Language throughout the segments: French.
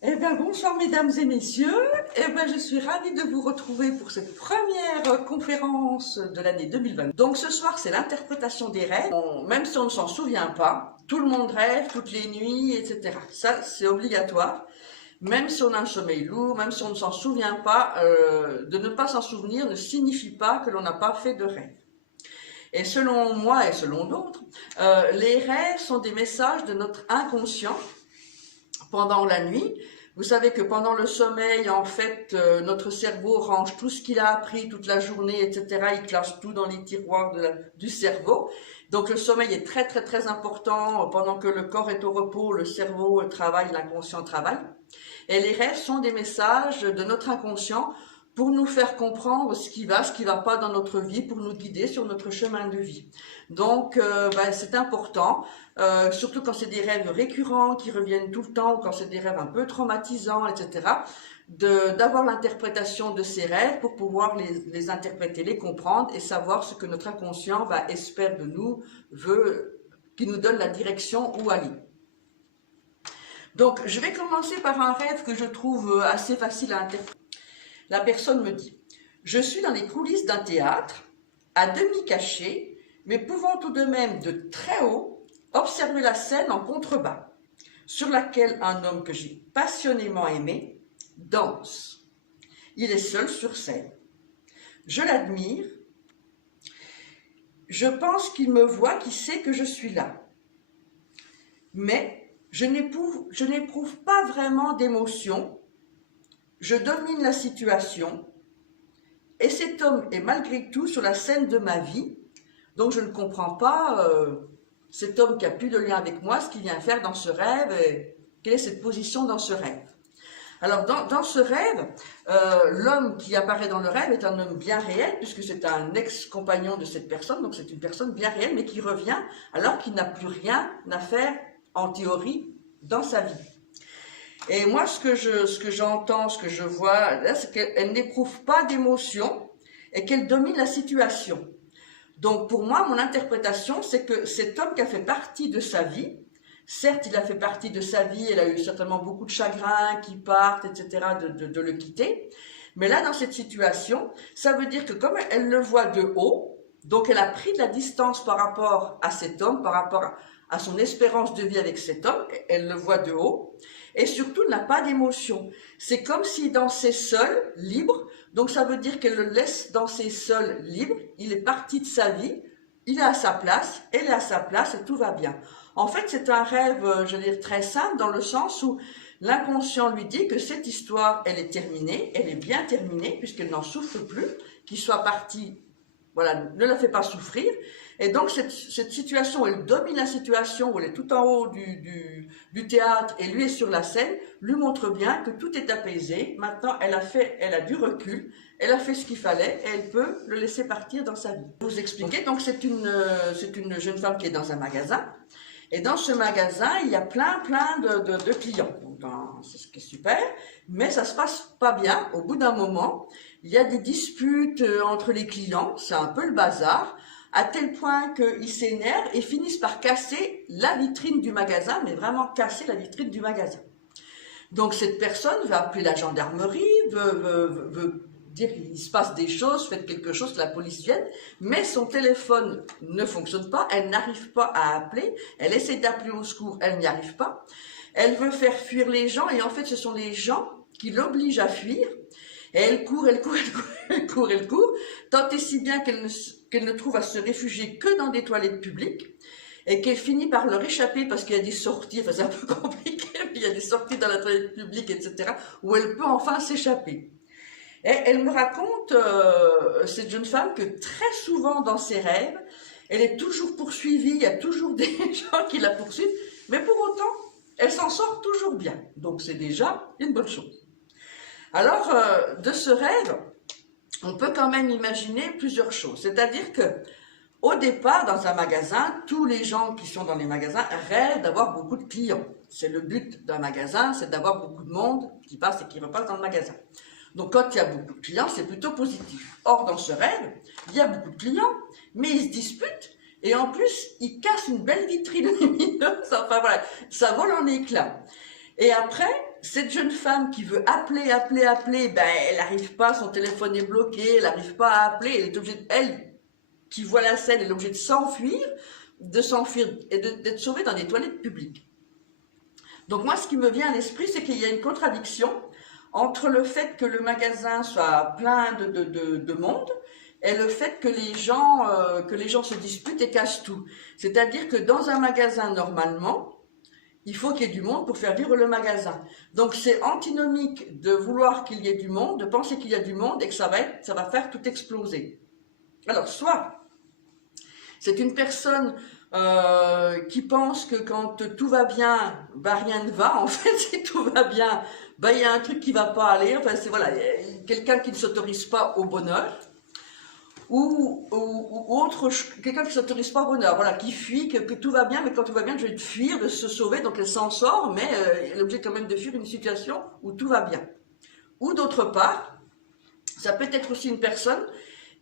Eh bien, bonsoir mesdames et messieurs. Eh bien, je suis ravie de vous retrouver pour cette première conférence de l'année 2020. Donc ce soir, c'est l'interprétation des rêves. Même si on ne s'en souvient pas, tout le monde rêve toutes les nuits, etc. Ça, c'est obligatoire. Même si on a un sommeil lourd, même si on ne s'en souvient pas, de ne pas s'en souvenir ne signifie pas que l'on n'a pas fait de rêve. Et selon moi et selon d'autres, les rêves sont des messages de notre inconscient pendant la nuit. Vous savez que pendant le sommeil, en fait, notre cerveau range tout ce qu'il a appris toute la journée, etc. Il classe tout dans les tiroirs du cerveau. Donc le sommeil est très très très important. Pendant que le corps est au repos, le cerveau travaille, l'inconscient travaille. Et les rêves sont des messages de notre inconscient pour nous faire comprendre ce qui va pas dans notre vie, pour nous guider sur notre chemin de vie. Donc, c'est important, surtout quand c'est des rêves récurrents qui reviennent tout le temps, ou quand c'est des rêves un peu traumatisants, etc., d'avoir l'interprétation de ces rêves pour pouvoir les interpréter, les comprendre et savoir ce que notre inconscient espère de nous, veut, qui nous donne la direction où aller. Donc, je vais commencer par un rêve que je trouve assez facile à interpréter. La personne me dit « Je suis dans les coulisses d'un théâtre, à demi caché, mais pouvant tout de même de très haut observer la scène en contrebas, sur laquelle un homme que j'ai passionnément aimé danse. Il est seul sur scène. Je l'admire. Je pense qu'il me voit, qu'il sait que je suis là. Mais je n'éprouve pas vraiment d'émotion. Je domine la situation et cet homme est malgré tout sur la scène de ma vie, donc je ne comprends pas cet homme qui a plus de lien avec moi, ce qu'il vient faire dans ce rêve, et quelle est cette position dans ce rêve. Alors dans ce rêve, l'homme qui apparaît dans le rêve est un homme bien réel, puisque c'est un ex-compagnon de cette personne, donc c'est une personne bien réelle, mais qui revient alors qu'il n'a plus rien à faire en théorie dans sa vie. Et moi, ce que j'entends, ce que je vois, là, c'est qu'elle n'éprouve pas d'émotion et qu'elle domine la situation. Donc, pour moi, mon interprétation, c'est que cet homme qui a fait partie de sa vie, certes, il a fait partie de sa vie, elle a eu certainement beaucoup de chagrin, qui partent, etc., de le quitter. Mais là, dans cette situation, ça veut dire que comme elle le voit de haut, donc elle a pris de la distance par rapport à cet homme, par rapport à son espérance de vie avec cet homme, elle le voit de haut, et surtout n'a pas d'émotion. C'est comme s'il dansait seul, libre, donc ça veut dire qu'elle le laisse danser seul, libre, il est parti de sa vie, il est à sa place, elle est à sa place et tout va bien. En fait, c'est un rêve, je veux dire, très simple dans le sens où l'inconscient lui dit que cette histoire, elle est terminée, elle est bien terminée puisqu'elle n'en souffre plus, qu'il soit parti, voilà, ne la fait pas souffrir. Et donc cette situation, elle domine la situation où elle est tout en haut du théâtre et lui est sur la scène, lui montre bien que tout est apaisé. Maintenant, elle a du recul, elle a fait ce qu'il fallait et elle peut le laisser partir dans sa vie. Je vais vous expliquer, donc c'est une jeune femme qui est dans un magasin. Et dans ce magasin, il y a plein de clients. C'est ce qui est super, mais ça se passe pas bien. Au bout d'un moment, il y a des disputes entre les clients, c'est un peu le bazar, à tel point qu'ils s'énervent et finissent par casser la vitrine du magasin, mais vraiment casser la vitrine du magasin. Donc cette personne va appeler la gendarmerie, veut dire qu'il se passe des choses, faites quelque chose, que la police vienne, mais son téléphone ne fonctionne pas, elle n'arrive pas à appeler, elle essaie d'appeler au secours, elle n'y arrive pas, elle veut faire fuir les gens, et en fait ce sont les gens qui l'obligent à fuir, et elle court, tant et si bien qu'elle ne trouve à se réfugier que dans des toilettes publiques, et qu'elle finit par leur échapper parce qu'il y a des sorties, enfin c'est un peu compliqué, mais il y a des sorties dans la toilette publique, etc., où elle peut enfin s'échapper. Et elle me raconte, cette jeune femme, que très souvent dans ses rêves, elle est toujours poursuivie, il y a toujours des gens qui la poursuivent, mais pour autant, elle s'en sort toujours bien. Donc c'est déjà une bonne chose. Alors, de ce rêve, on peut quand même imaginer plusieurs choses. C'est-à-dire que, au départ, dans un magasin, tous les gens qui sont dans les magasins rêvent d'avoir beaucoup de clients. C'est le but d'un magasin, c'est d'avoir beaucoup de monde qui passe et qui repasse dans le magasin. Donc, quand il y a beaucoup de clients, c'est plutôt positif. Or, dans ce rêve, il y a beaucoup de clients, mais ils se disputent. Et en plus, ils cassent une belle vitrine lumineuse. Enfin, voilà, ça vole en éclats. Et après, cette jeune femme qui veut appeler, ben, elle n'arrive pas, son téléphone est bloqué, elle n'arrive pas à appeler, elle est obligée, elle, qui voit la scène, elle est obligée de s'enfuir et d'être sauvée dans des toilettes publiques. Donc moi, ce qui me vient à l'esprit, c'est qu'il y a une contradiction entre le fait que le magasin soit plein de monde et le fait que les gens se disputent et cassent tout. C'est-à-dire que dans un magasin, normalement, il faut qu'il y ait du monde pour faire vivre le magasin. Donc c'est antinomique de vouloir qu'il y ait du monde, de penser qu'il y a du monde et que ça va faire tout exploser. Alors soit c'est une personne qui pense que quand tout va bien, bah rien ne va. En fait, si tout va bien, bah il y a un truc qui va pas aller. Enfin c'est voilà, quelqu'un qui ne s'autorise pas au bonheur. Ou quelqu'un qui ne s'autorise pas au bonheur, voilà, qui fuit, que tout va bien, mais quand tout va bien, je vais de fuir, de se sauver, donc elle s'en sort, mais elle est obligée quand même de fuir une situation où tout va bien. Ou d'autre part, ça peut être aussi une personne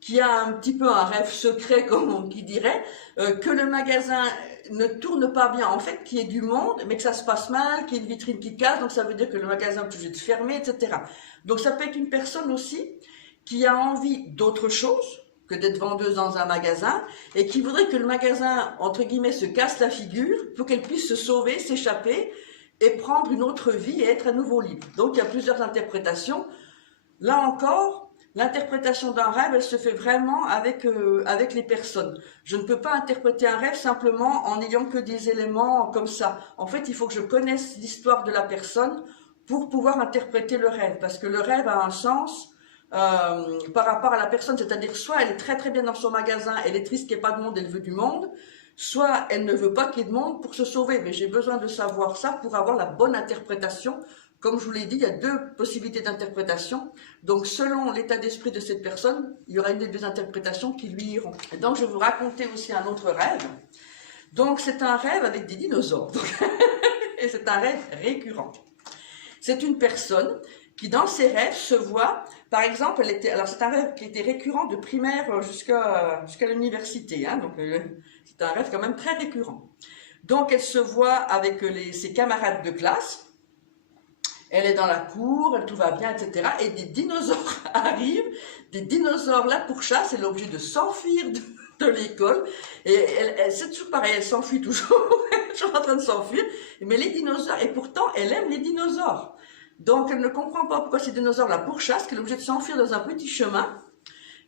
qui a un petit peu un rêve secret, comme on qui dirait, que le magasin ne tourne pas bien, en fait, qu'il y ait du monde, mais que ça se passe mal, qu'il y ait une vitrine qui casse, donc ça veut dire que le magasin est obligé de fermer, etc. Donc ça peut être une personne aussi qui a envie d'autre chose que d'être vendeuse dans un magasin, et qui voudrait que le magasin, entre guillemets, se casse la figure pour qu'elle puisse se sauver, s'échapper, et prendre une autre vie et être à nouveau libre. Donc il y a plusieurs interprétations. Là encore, l'interprétation d'un rêve, elle se fait vraiment avec les personnes. Je ne peux pas interpréter un rêve simplement en n'ayant que des éléments comme ça. En fait, il faut que je connaisse l'histoire de la personne pour pouvoir interpréter le rêve, parce que le rêve a un sens par rapport à la personne, c'est-à-dire soit elle est très très bien dans son magasin, elle est triste qu'il n'y ait pas de monde, elle veut du monde, soit elle ne veut pas qu'il y ait de monde pour se sauver, mais j'ai besoin de savoir ça pour avoir la bonne interprétation. Comme je vous l'ai dit, il y a deux possibilités d'interprétation, donc selon l'état d'esprit de cette personne, il y aura une des deux interprétations qui lui iront. Et donc je vais vous raconter aussi un autre rêve. Donc c'est un rêve avec des dinosaures, et c'est un rêve récurrent. C'est une personne qui dans ses rêves se voit, par exemple, alors c'est un rêve qui était récurrent de primaire jusqu'à l'université, hein, donc c'est un rêve quand même très récurrent. Donc elle se voit avec ses camarades de classe, elle est dans la cour, tout va bien, etc. Et des dinosaures arrivent, des dinosaures là pour chasse, elle est obligée de s'enfuir de l'école, et c'est toujours pareil, elle s'enfuit toujours, elle est toujours en train de s'enfuir, mais les dinosaures, et pourtant elle aime les dinosaures. Donc elle ne comprend pas pourquoi ces dinosaures la pourchassent, qu'elle est obligée de s'enfuir dans un petit chemin,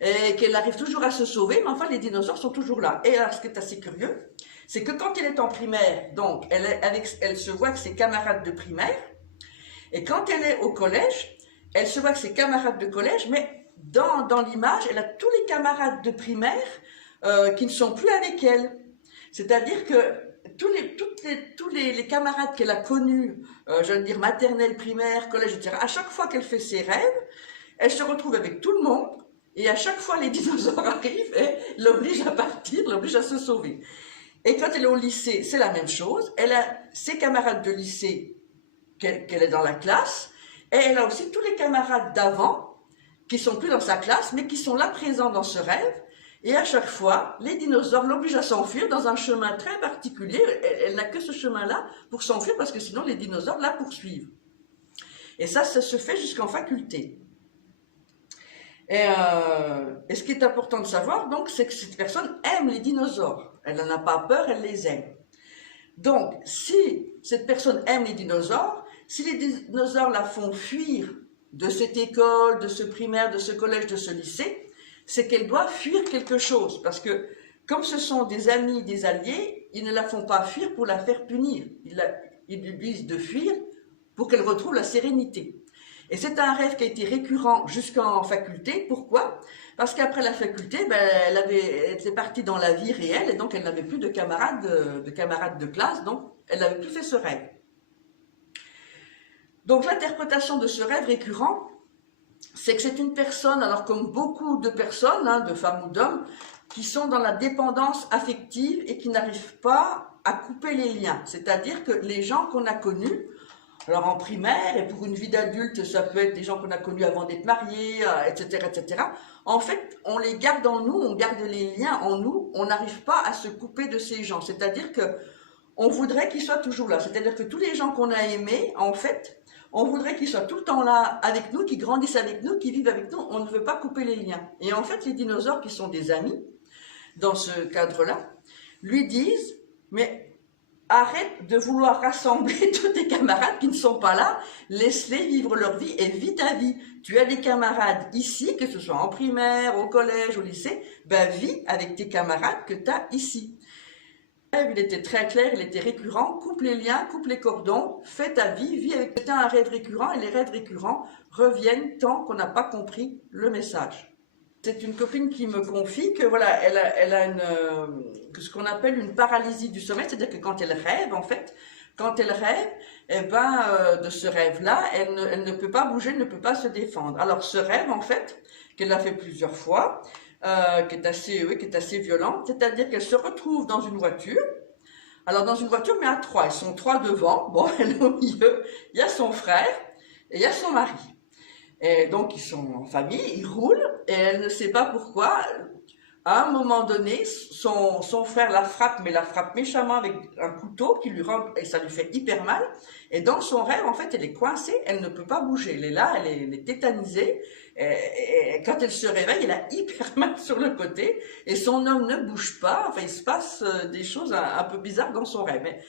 et qu'elle arrive toujours à se sauver, mais enfin les dinosaures sont toujours là. Et alors ce qui est assez curieux, c'est que quand elle est en primaire, donc elle se voit avec ses camarades de primaire, et quand elle est au collège, elle se voit avec ses camarades de collège, mais dans l'image, elle a tous les camarades de primaire qui ne sont plus avec elle. C'est-à-dire que tous les camarades qu'elle a connus, je veux dire maternelle, primaire, collège, etc., à chaque fois qu'elle fait ses rêves, elle se retrouve avec tout le monde, et à chaque fois les dinosaures arrivent et l'obligent à partir, l'obligent à se sauver. Et quand elle est au lycée, c'est la même chose, elle a ses camarades de lycée qu'elle est dans la classe, et elle a aussi tous les camarades d'avant, qui sont plus dans sa classe, mais qui sont là présents dans ce rêve. Et à chaque fois, les dinosaures l'obligent à s'enfuir dans un chemin très particulier. Elle n'a que ce chemin-là pour s'enfuir parce que sinon les dinosaures la poursuivent. Et ça se fait jusqu'en faculté. Et ce qui est important de savoir, donc, c'est que cette personne aime les dinosaures. Elle n'en a pas peur, elle les aime. Donc, si cette personne aime les dinosaures, si les dinosaures la font fuir de cette école, de ce primaire, de ce collège, de ce lycée, c'est qu'elle doit fuir quelque chose, parce que comme ce sont des amis, des alliés, ils ne la font pas fuir pour la faire punir, ils lui disent de fuir pour qu'elle retrouve la sérénité. Et c'est un rêve qui a été récurrent jusqu'en faculté. Pourquoi? Parce qu'après la faculté, elle était partie dans la vie réelle, et donc elle n'avait plus de camarades de classe, donc elle n'avait plus fait ce rêve. Donc l'interprétation de ce rêve récurrent, c'est que c'est une personne, alors comme beaucoup de personnes, hein, de femmes ou d'hommes, qui sont dans la dépendance affective et qui n'arrivent pas à couper les liens. C'est-à-dire que les gens qu'on a connus, alors en primaire, et pour une vie d'adulte, ça peut être des gens qu'on a connus avant d'être mariés, etc., etc. En fait, on les garde en nous, on garde les liens en nous, on n'arrive pas à se couper de ces gens. C'est-à-dire que on voudrait qu'ils soient toujours là. C'est-à-dire que tous les gens qu'on a aimés, en fait, On voudrait qu'ils soient tout le temps là avec nous, qu'ils grandissent avec nous, qu'ils vivent avec nous. On ne veut pas couper les liens. Et en fait, les dinosaures qui sont des amis, dans ce cadre-là, lui disent, mais arrête de vouloir rassembler tous tes camarades qui ne sont pas là, laisse-les vivre leur vie et vis ta vie. Tu as des camarades ici, que ce soit en primaire, au collège, au lycée, ben vis avec tes camarades que tu as ici. Il était très clair, il était récurrent, coupe les liens, coupe les cordons, fais ta vie, vis avec un rêve récurrent et les rêves récurrents reviennent tant qu'on n'a pas compris le message. C'est une copine qui me confie que voilà, elle a ce qu'on appelle une paralysie du sommeil, c'est-à-dire que quand elle rêve, en fait, quand elle rêve, eh ben, de ce rêve-là, elle ne peut pas bouger, elle ne peut pas se défendre. Alors ce rêve, en fait, qu'elle a fait plusieurs fois, qui est assez violente, c'est-à-dire qu'elle se retrouve dans une voiture. Alors dans une voiture, mais à trois, ils sont trois devant, bon, elle est au milieu, il y a son frère et il y a son mari. Et donc ils sont en famille, ils roulent, et elle ne sait pas pourquoi. À un moment donné, son frère la frappe, mais la frappe méchamment avec un couteau qui lui rend, et ça lui fait hyper mal. Et dans son rêve, en fait, elle est coincée, elle ne peut pas bouger. Elle est là, elle est tétanisée. Et quand elle se réveille, elle a hyper mal sur le côté. Et son homme ne bouge pas. Enfin, il se passe des choses un peu bizarres dans son rêve. Mais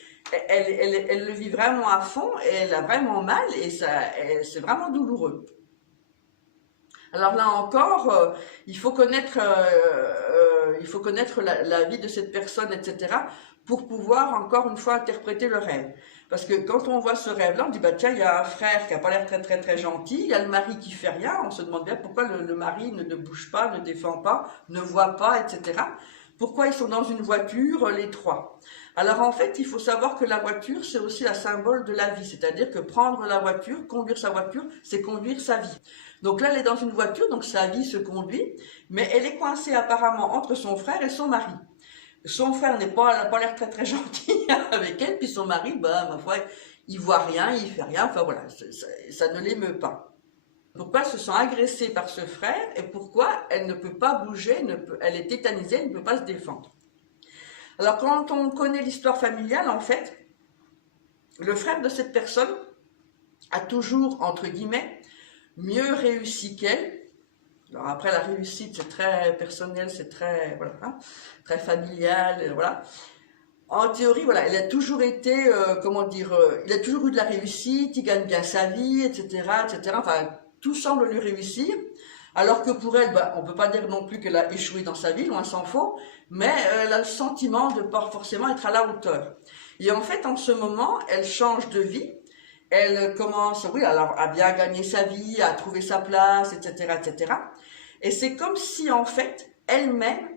elle le vit vraiment à fond, et elle a vraiment mal, et c'est vraiment douloureux. Alors là encore, il faut connaître la vie de cette personne, etc., pour pouvoir encore une fois interpréter le rêve. Parce que quand on voit ce rêve-là, on dit bah tiens, il y a un frère qui a pas l'air très très très gentil, il y a le mari qui fait rien, on se demande bien pourquoi le mari ne bouge pas, ne défend pas, ne voit pas, etc. Pourquoi ils sont dans une voiture, les trois? Alors en fait, il faut savoir que la voiture, c'est aussi un symbole de la vie, c'est-à-dire que prendre la voiture, conduire sa voiture, c'est conduire sa vie. Donc là, elle est dans une voiture, donc sa vie se conduit, mais elle est coincée apparemment entre son frère et son mari. Son frère n'a pas l'air très très gentil avec elle, puis son mari, bah ma foi, il voit rien, il fait rien, enfin voilà, ça ne l'émeut pas. Pourquoi elle se sent agressée par ce frère et pourquoi elle ne peut pas bouger, elle est tétanisée, elle ne peut pas se défendre. Alors quand on connaît l'histoire familiale, en fait, le frère de cette personne a toujours, entre guillemets, mieux réussi qu'elle. Alors après, la réussite, c'est très personnel, c'est très, voilà, hein, très familial, voilà. En théorie, voilà, elle a toujours été, il a toujours eu de la réussite, il gagne bien sa vie, etc., etc. Enfin, tout semble lui réussir. Alors que pour elle, on peut pas dire non plus qu'elle a échoué dans sa vie, loin s'en faut, mais elle a le sentiment de pas forcément être à la hauteur. Et en fait, en ce moment, elle change de vie. Elle commence, oui, alors à bien gagner sa vie, à trouver sa place, etc., etc. Et c'est comme si, en fait, elle-même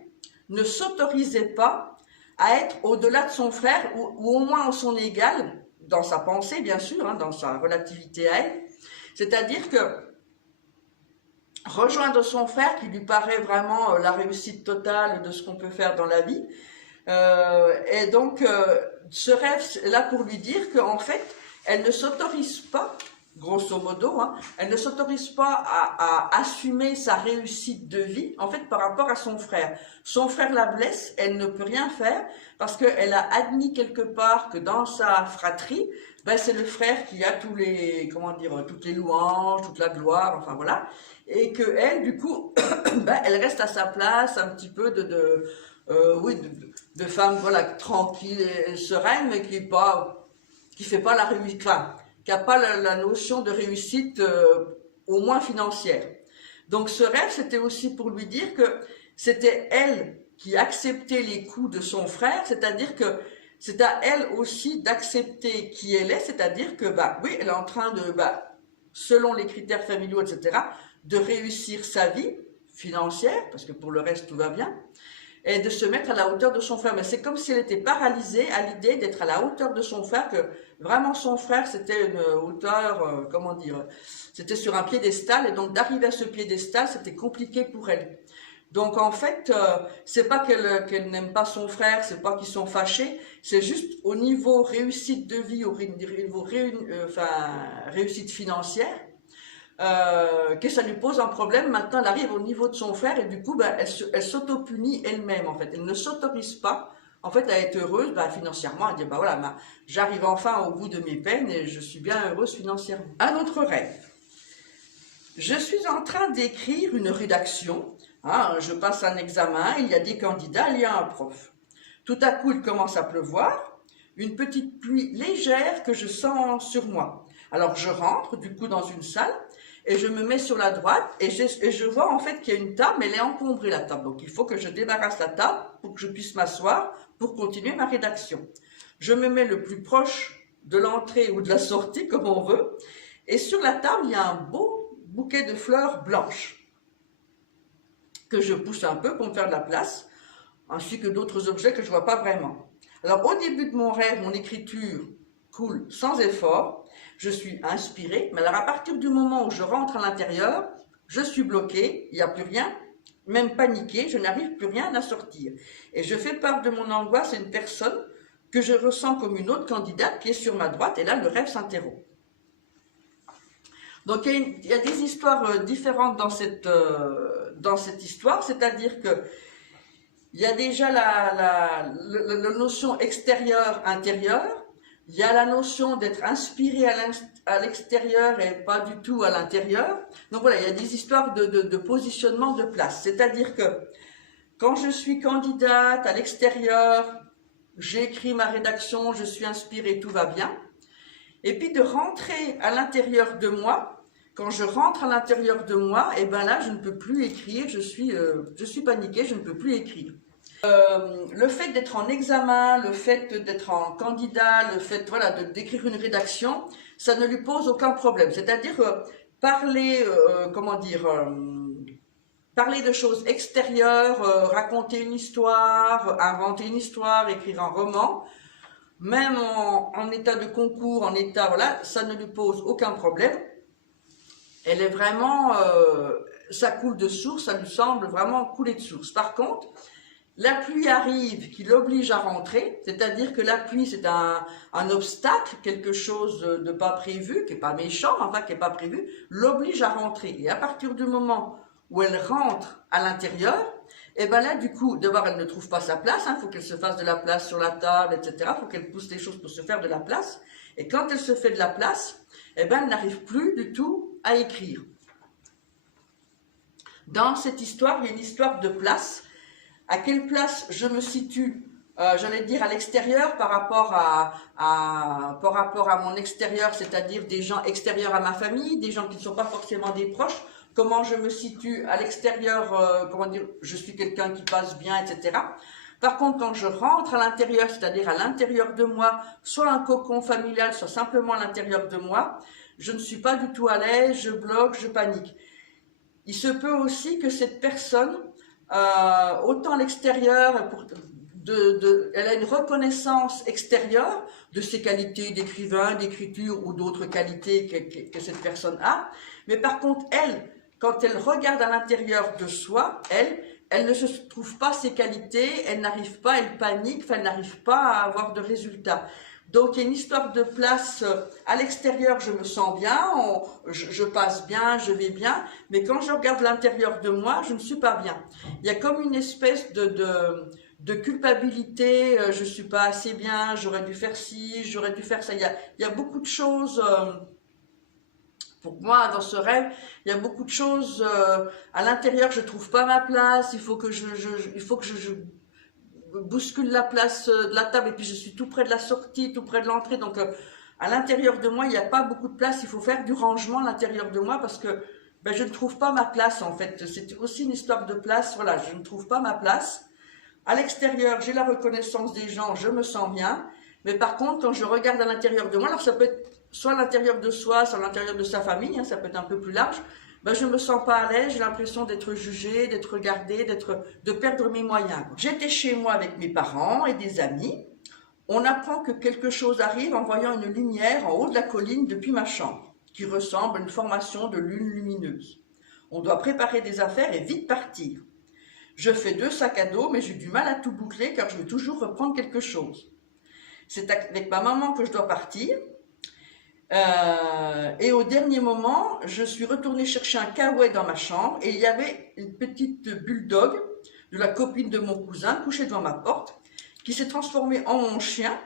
ne s'autorisait pas à être au-delà de son frère, ou au moins en son égal, dans sa pensée, bien sûr, hein, dans sa relativité à elle. C'est-à-dire que rejoindre son frère, qui lui paraît vraiment la réussite totale de ce qu'on peut faire dans la vie, et donc ce rêve est là pour lui dire qu'en fait, elle ne s'autorise pas, grosso modo, hein, elle ne s'autorise pas à assumer sa réussite de vie, en fait, par rapport à son frère. Son frère la blesse, elle ne peut rien faire, parce qu'elle a admis quelque part que dans sa fratrie, c'est le frère qui a toutes les louanges, toute la gloire, enfin voilà, et que elle, du coup, elle reste à sa place, un petit peu de femme, voilà, tranquille et sereine, mais qui fait pas la réussite, enfin, qui n'a pas la notion de réussite, au moins financière. Donc ce rêve, c'était aussi pour lui dire que c'était elle qui acceptait les coups de son frère, c'est-à-dire que c'est à elle aussi d'accepter qui elle est, c'est-à-dire que, oui, elle est en train de, selon les critères familiaux, etc., de réussir sa vie financière, parce que pour le reste, tout va bien, et de se mettre à la hauteur de son frère. Mais c'est comme si elle était paralysée à l'idée d'être à la hauteur de son frère, que vraiment son frère, c'était une hauteur, c'était sur un piédestal, et donc d'arriver à ce piédestal, c'était compliqué pour elle. Donc en fait, c'est pas qu'elle n'aime pas son frère, c'est pas qu'ils sont fâchés, c'est juste au niveau réussite de vie, au niveau réussite financière, que ça lui pose un problème. Maintenant, elle arrive au niveau de son frère et du coup, elle s'auto-punit elle-même en fait. Elle ne s'autorise pas en fait, à être heureuse, financièrement, à dire, voilà, j'arrive enfin au bout de mes peines et je suis bien heureuse financièrement. Un autre rêve. Je suis en train d'écrire une rédaction, hein, je passe un examen, il y a des candidats, il y a un prof. Tout à coup, il commence à pleuvoir, une petite pluie légère que je sens sur moi. Alors, je rentre, du coup, dans une salle, et je me mets sur la droite, et je vois en fait qu'il y a une table, mais elle est encombrée, la table. Donc, il faut que je débarrasse la table pour que je puisse m'asseoir pour continuer ma rédaction. Je me mets le plus proche de l'entrée ou de la sortie, comme on veut, et sur la table, il y a un beau bouquet de fleurs blanches que je pousse un peu pour me faire de la place, ainsi que d'autres objets que je ne vois pas vraiment. Alors, au début de mon rêve, mon écriture coule sans effort, je suis inspirée, mais alors à partir du moment où je rentre à l'intérieur, je suis bloquée, il n'y a plus rien, même paniquée, je n'arrive plus rien à sortir. Et je fais part de mon angoisse à une personne que je ressens comme une autre candidate qui est sur ma droite, et là, le rêve s'interrompt. Donc, il y a des histoires différentes dans cette histoire, c'est-à-dire que il y a déjà la notion extérieure-intérieure, il y a la notion d'être inspiré à l'extérieur et pas du tout à l'intérieur. Donc voilà, il y a des histoires de positionnement de place, c'est-à-dire que quand je suis candidate à l'extérieur, j'écris ma rédaction, je suis inspirée, tout va bien. Et puis de rentrer à l'intérieur de moi, quand je rentre à l'intérieur de moi, et ben là, je ne peux plus écrire, je suis paniquée, je ne peux plus écrire. Le fait d'être en examen, le fait d'être en candidat, le fait d'écrire une rédaction, ça ne lui pose aucun problème. C'est-à-dire parler, parler de choses extérieures, raconter une histoire, inventer une histoire, écrire un roman, même en état de concours, en état, voilà, ça ne lui pose aucun problème. Elle est vraiment, ça coule de source, ça lui semble vraiment couler de source. Par contre, la pluie arrive qui l'oblige à rentrer, c'est-à-dire que la pluie c'est un obstacle, quelque chose de pas prévu, qui n'est pas méchant, enfin qui n'est pas prévu, l'oblige à rentrer. Et à partir du moment où elle rentre à l'intérieur, et ben là du coup, d'abord elle ne trouve pas sa place, faut qu'elle se fasse de la place sur la table, etc. Faut qu'elle pousse les choses pour se faire de la place. Et quand elle se fait de la place, et ben elle n'arrive plus du tout à écrire. Dans cette histoire, il y a une histoire de place. À quelle place je me situe, j'allais dire à l'extérieur par rapport à mon extérieur, c'est-à-dire des gens extérieurs à ma famille, des gens qui ne sont pas forcément des proches. Comment je me situe à l'extérieur, comment dire, je suis quelqu'un qui passe bien, etc. Par contre, quand je rentre à l'intérieur, c'est-à-dire à l'intérieur de moi, soit un cocon familial, soit simplement à l'intérieur de moi, je ne suis pas du tout à l'aise, je bloque, je panique. Il se peut aussi que cette personne, autant à l'extérieur, elle a une reconnaissance extérieure de ses qualités d'écrivain, d'écriture ou d'autres qualités que cette personne a, mais par contre, elle, quand elle regarde à l'intérieur de soi, elle ne se trouve pas ses qualités, elle n'arrive pas, elle panique, elle n'arrive pas à avoir de résultats. Donc, il y a une histoire de place à l'extérieur, je me sens bien, je passe bien, je vais bien, mais quand je regarde l'intérieur de moi, je ne suis pas bien. Il y a comme une espèce de culpabilité, je ne suis pas assez bien, j'aurais dû faire ci, j'aurais dû faire ça. Il y a beaucoup de choses, pour moi, dans ce rêve, il y a beaucoup de choses à l'intérieur, je ne trouve pas ma place, il faut que je bouscule la place de la table et puis je suis tout près de la sortie, tout près de l'entrée. Donc à l'intérieur de moi, il n'y a pas beaucoup de place. Il faut faire du rangement à l'intérieur de moi parce que je ne trouve pas ma place en fait. C'est aussi une histoire de place. Voilà, je ne trouve pas ma place. À l'extérieur, j'ai la reconnaissance des gens, je me sens bien. Mais par contre, quand je regarde à l'intérieur de moi, alors ça peut être soit à l'intérieur de soi, soit à l'intérieur de sa famille, ça peut être un peu plus large. Je ne me sens pas à l'aise, j'ai l'impression d'être jugée, d'être regardée, de perdre mes moyens. J'étais chez moi avec mes parents et des amis. On apprend que quelque chose arrive en voyant une lumière en haut de la colline depuis ma chambre, qui ressemble à une formation de lune lumineuse. On doit préparer des affaires et vite partir. Je fais 2 sacs à dos, mais j'ai du mal à tout boucler car je veux toujours reprendre quelque chose. C'est avec ma maman que je dois partir. Et au dernier moment, je suis retournée chercher un kawaii dans ma chambre et il y avait une petite bulldog de la copine de mon cousin couchée devant ma porte qui s'est transformé en mon chien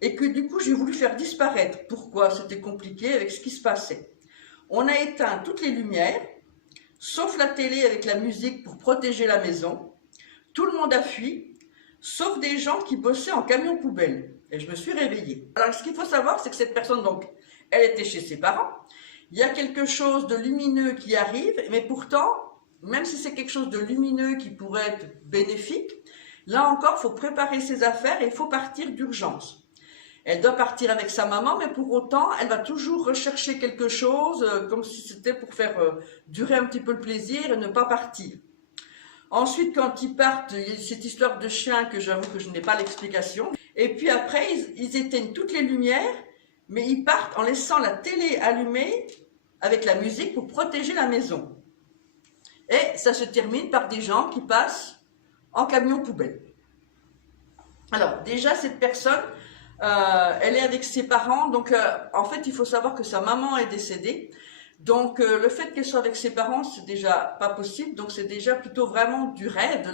et que du coup j'ai voulu faire disparaître. Pourquoi? C'était compliqué avec ce qui se passait. On a éteint toutes les lumières, sauf la télé avec la musique pour protéger la maison. Tout le monde a fui, sauf des gens qui bossaient en camion poubelle. Et je me suis réveillée. Alors ce qu'il faut savoir, c'est que cette personne, donc, elle était chez ses parents. Il y a quelque chose de lumineux qui arrive, mais pourtant, même si c'est quelque chose de lumineux qui pourrait être bénéfique, là encore, il faut préparer ses affaires et il faut partir d'urgence. Elle doit partir avec sa maman, mais pour autant, elle va toujours rechercher quelque chose, comme si c'était pour faire durer un petit peu le plaisir et ne pas partir. Ensuite, quand ils partent, il y a cette histoire de chien que j'avoue que je n'ai pas l'explication. Et puis après, ils éteignent toutes les lumières, mais ils partent en laissant la télé allumée avec la musique pour protéger la maison. Et ça se termine par des gens qui passent en camion poubelle. Alors, déjà, cette personne, elle est avec ses parents, donc en fait il faut savoir que sa maman est décédée, donc le fait qu'elle soit avec ses parents c'est déjà pas possible, donc c'est déjà plutôt vraiment du rêve,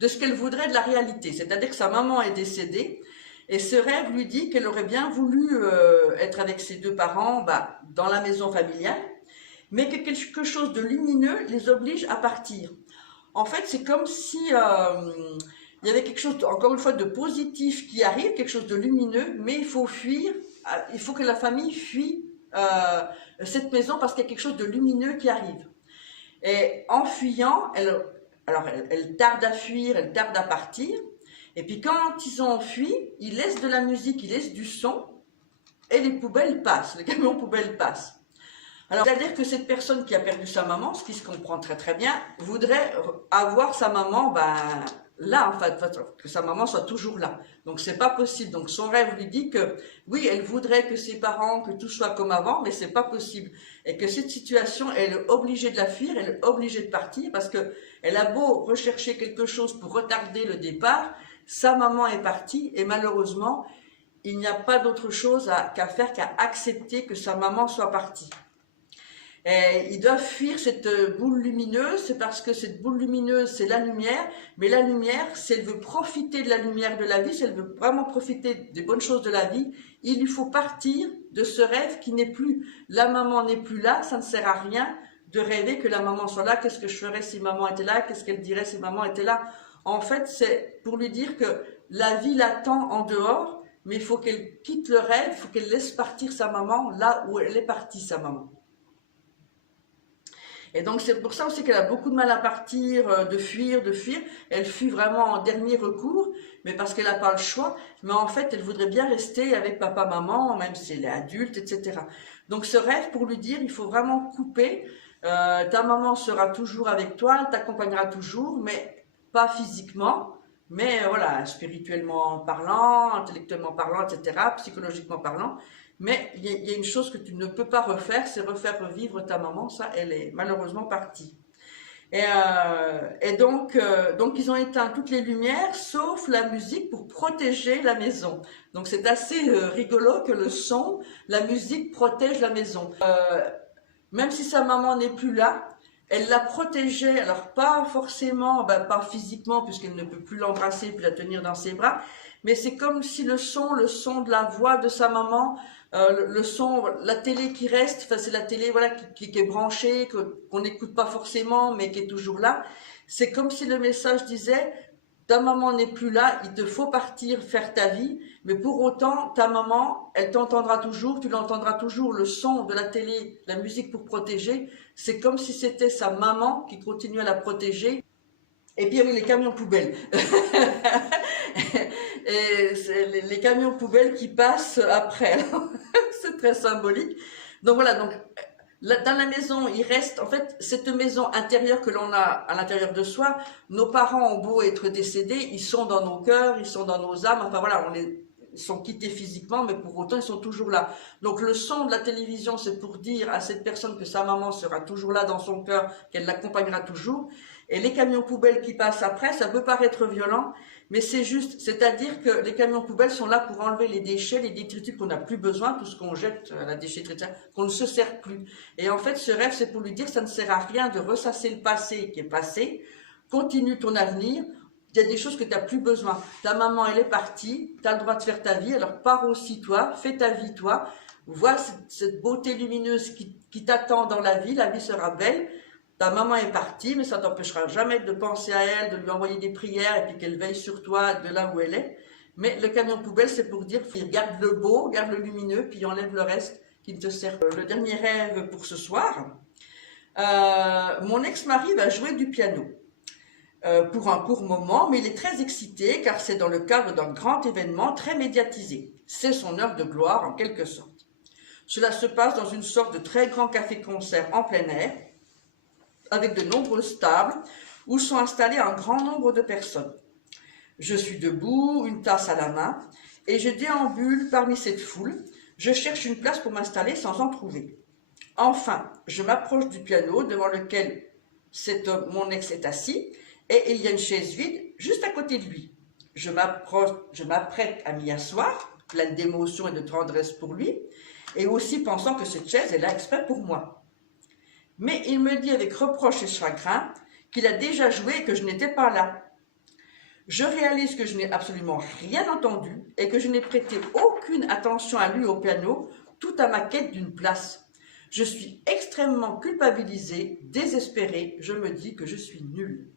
de ce qu'elle voudrait de la réalité, c'est-à-dire que sa maman est décédée et ce rêve lui dit qu'elle aurait bien voulu être avec ses deux parents dans la maison familiale, mais que quelque chose de lumineux les oblige à partir. En fait c'est comme si il y avait quelque chose, encore une fois, de positif qui arrive, quelque chose de lumineux, mais il faut fuir, il faut que la famille fuit cette maison parce qu'il y a quelque chose de lumineux qui arrive. Et en fuyant, elle tarde à fuir, elle tarde à partir, et puis quand ils ont fui, ils laissent de la musique, ils laissent du son, et les poubelles passent, les camions poubelles passent. Alors, c'est-à-dire que cette personne qui a perdu sa maman, ce qui se comprend très très bien, voudrait avoir sa maman, là, en fait, que sa maman soit toujours là. Donc, c'est pas possible. Donc, son rêve lui dit que, oui, elle voudrait que ses parents, que tout soit comme avant, mais c'est pas possible. Et que cette situation, elle est obligée de la fuir, elle est obligée de partir parce que elle a beau rechercher quelque chose pour retarder le départ, sa maman est partie et malheureusement, il n'y a pas d'autre chose qu'à faire qu'à accepter que sa maman soit partie. Et ils doivent fuir cette boule lumineuse, c'est parce que cette boule lumineuse, c'est la lumière, mais la lumière, si elle veut profiter de la lumière de la vie, si elle veut vraiment profiter des bonnes choses de la vie, il lui faut partir de ce rêve qui n'est plus. La maman n'est plus là, ça ne sert à rien de rêver que la maman soit là, qu'est-ce que je ferais si maman était là, qu'est-ce qu'elle dirait si maman était là. En fait, c'est pour lui dire que la vie l'attend en dehors, mais il faut qu'elle quitte le rêve, il faut qu'elle laisse partir sa maman là où elle est partie, sa maman. Et donc c'est pour ça aussi qu'elle a beaucoup de mal à partir, de fuir. Elle fuit vraiment en dernier recours, mais parce qu'elle n'a pas le choix. Mais en fait, elle voudrait bien rester avec papa, maman, même si elle est adulte, etc. Donc ce rêve pour lui dire, il faut vraiment couper. Ta maman sera toujours avec toi, elle t'accompagnera toujours, mais pas physiquement, mais voilà, spirituellement parlant, intellectuellement parlant, etc., psychologiquement parlant. Mais il y a une chose que tu ne peux pas refaire, c'est refaire revivre ta maman. Ça, elle est malheureusement partie. Et donc ils ont éteint toutes les lumières, sauf la musique pour protéger la maison. Donc c'est assez rigolo que le son, la musique protège la maison. Même si sa maman n'est plus là, elle l'a protégée, alors pas forcément, pas physiquement, puisqu'elle ne peut plus l'embrasser, puis la tenir dans ses bras, mais c'est comme si le son de la voix de sa maman, le son, la télé qui reste, enfin c'est la télé voilà qui est branchée, qu'on n'écoute pas forcément, mais qui est toujours là. C'est comme si le message disait, ta maman n'est plus là, il te faut partir faire ta vie, mais pour autant, ta maman, elle t'entendra toujours, tu l'entendras toujours, le son de la télé, la musique pour protéger, c'est comme si c'était sa maman qui continue à la protéger. Et puis il y avait les camions poubelles. Et les camions poubelles qui passent après. C'est très symbolique. Donc voilà, donc dans la maison, il reste, en fait, cette maison intérieure que l'on a à l'intérieur de soi, nos parents ont beau être décédés, ils sont dans nos cœurs, ils sont dans nos âmes, enfin voilà, ils sont quittés physiquement, mais pour autant, ils sont toujours là. Donc le son de la télévision, c'est pour dire à cette personne que sa maman sera toujours là dans son cœur, qu'elle l'accompagnera toujours. Et les camions poubelles qui passent après, ça peut paraître violent, mais c'est juste, c'est-à-dire que les camions poubelles sont là pour enlever les déchets, les détritus qu'on n'a plus besoin, tout ce qu'on jette à la déchetterie, qu'on ne se sert plus. Et en fait, ce rêve, c'est pour lui dire, ça ne sert à rien de ressasser le passé qui est passé, continue ton avenir, il y a des choses que tu n'as plus besoin. Ta maman, elle est partie, tu as le droit de faire ta vie, alors pars aussi toi, fais ta vie toi, vois cette beauté lumineuse qui t'attend dans la vie sera belle. Ta maman est partie, mais ça t'empêchera jamais de penser à elle, de lui envoyer des prières et puis qu'elle veille sur toi de là où elle est. Mais le camion poubelle, c'est pour dire, garde le beau, garde le lumineux, puis enlève le reste qui ne te sert pas. Le dernier rêve pour ce soir, mon ex-mari va jouer du piano. Pour un court moment, mais il est très excité car c'est dans le cadre d'un grand événement très médiatisé. C'est son heure de gloire en quelque sorte. Cela se passe dans une sorte de très grand café-concert en plein air, avec de nombreuses tables où sont installées un grand nombre de personnes. Je suis debout, une tasse à la main, et je déambule parmi cette foule. Je cherche une place pour m'installer sans en trouver. Enfin, je m'approche du piano devant lequel mon ex est assis, et il y a une chaise vide juste à côté de lui. Je m'apprête à m'y asseoir, pleine d'émotion et de tendresse pour lui, et aussi pensant que cette chaise est là exprès pour moi. Mais il me dit avec reproche et chagrin qu'il a déjà joué et que je n'étais pas là. Je réalise que je n'ai absolument rien entendu et que je n'ai prêté aucune attention à lui au piano, tout à ma quête d'une place. Je suis extrêmement culpabilisée, désespérée, je me dis que je suis nulle.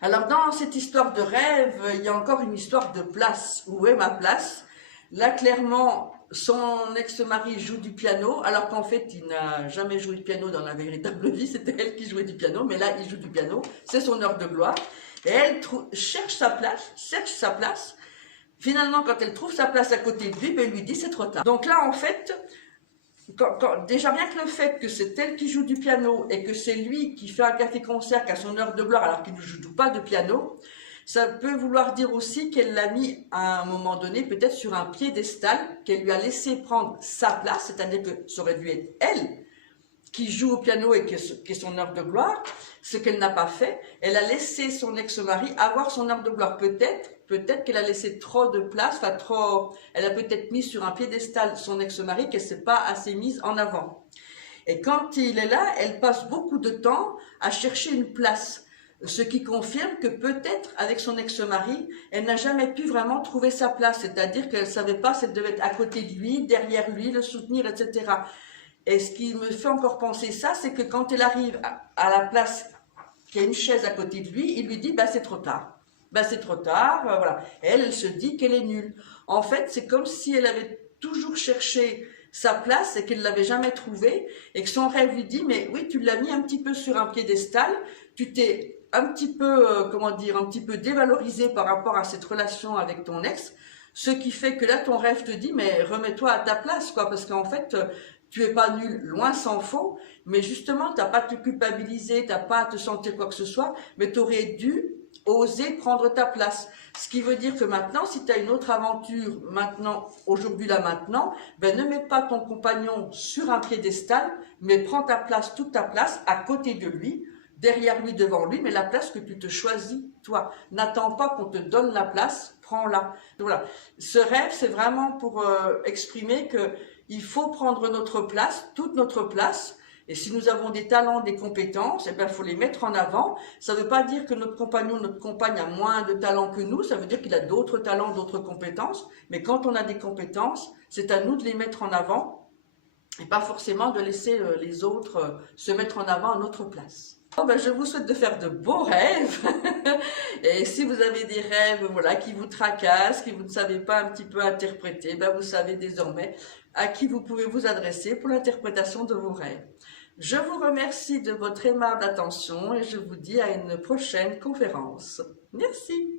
Alors dans cette histoire de rêve, il y a encore une histoire de place. Où est ma place? Là clairement, son ex-mari joue du piano, alors qu'en fait il n'a jamais joué de piano dans la véritable vie, c'était elle qui jouait du piano, mais là il joue du piano, c'est son heure de gloire. Et elle cherche sa place. Finalement, quand elle trouve sa place à côté de lui, ben, il lui dit c'est trop tard. Donc là, en fait, déjà rien que le fait que c'est elle qui joue du piano et que c'est lui qui fait un café-concert qu'à son heure de gloire alors qu'il ne joue pas de piano, ça peut vouloir dire aussi qu'elle l'a mis à un moment donné peut-être sur un piédestal, qu'elle lui a laissé prendre sa place, c'est-à-dire que ça aurait dû être elle qui joue au piano et qui est son heure de gloire, ce qu'elle n'a pas fait. Elle a laissé son ex-mari avoir son heure de gloire. Peut-être qu'elle a laissé trop de place, elle a peut-être mis sur un piédestal son ex-mari qu'elle ne s'est pas assez mise en avant. Et quand il est là, elle passe beaucoup de temps à chercher une place, ce qui confirme que peut-être avec son ex-mari, elle n'a jamais pu vraiment trouver sa place, c'est-à-dire qu'elle ne savait pas si elle devait être à côté de lui, derrière lui, le soutenir, etc. Et ce qui me fait encore penser ça, c'est que quand elle arrive à la place, qu'il y a une chaise à côté de lui, il lui dit bah, c'est trop tard. Bah, c'est trop tard, voilà. Et elle se dit qu'elle est nulle. En fait, c'est comme si elle avait toujours cherché sa place et qu'elle ne l'avait jamais trouvée, et que son rêve lui dit mais oui, tu l'as mis un petit peu sur un piédestal, tu t'es un petit peu, un petit peu dévalorisé par rapport à cette relation avec ton ex, ce qui fait que là, ton rêve te dit mais remets-toi à ta place, quoi, parce qu'en fait, tu es pas nul, loin s'en faut, mais justement, tu n'as pas à te culpabiliser, tu n'as pas à te sentir quoi que ce soit, mais tu aurais dû oser prendre ta place. Ce qui veut dire que maintenant, si tu as une autre aventure, aujourd'hui, là, maintenant, ben, ne mets pas ton compagnon sur un piédestal, mais prends ta place, toute ta place, à côté de lui, derrière lui, devant lui, mais la place que tu te choisis, toi. N'attends pas qu'on te donne la place, prends-la. Voilà. Ce rêve, c'est vraiment pour exprimer que il faut prendre notre place, toute notre place, et si nous avons des talents, des compétences, eh bien, il faut les mettre en avant. Ça ne veut pas dire que notre compagnon, notre compagne a moins de talents que nous, ça veut dire qu'il a d'autres talents, d'autres compétences, mais quand on a des compétences, c'est à nous de les mettre en avant, et pas forcément de laisser les autres se mettre en avant à notre place. Oh ben, je vous souhaite de faire de beaux rêves et si vous avez des rêves voilà, qui vous tracassent, que vous ne savez pas un petit peu interpréter, ben, vous savez désormais à qui vous pouvez vous adresser pour l'interprétation de vos rêves. Je vous remercie de votre aimable attention et je vous dis à une prochaine conférence. Merci.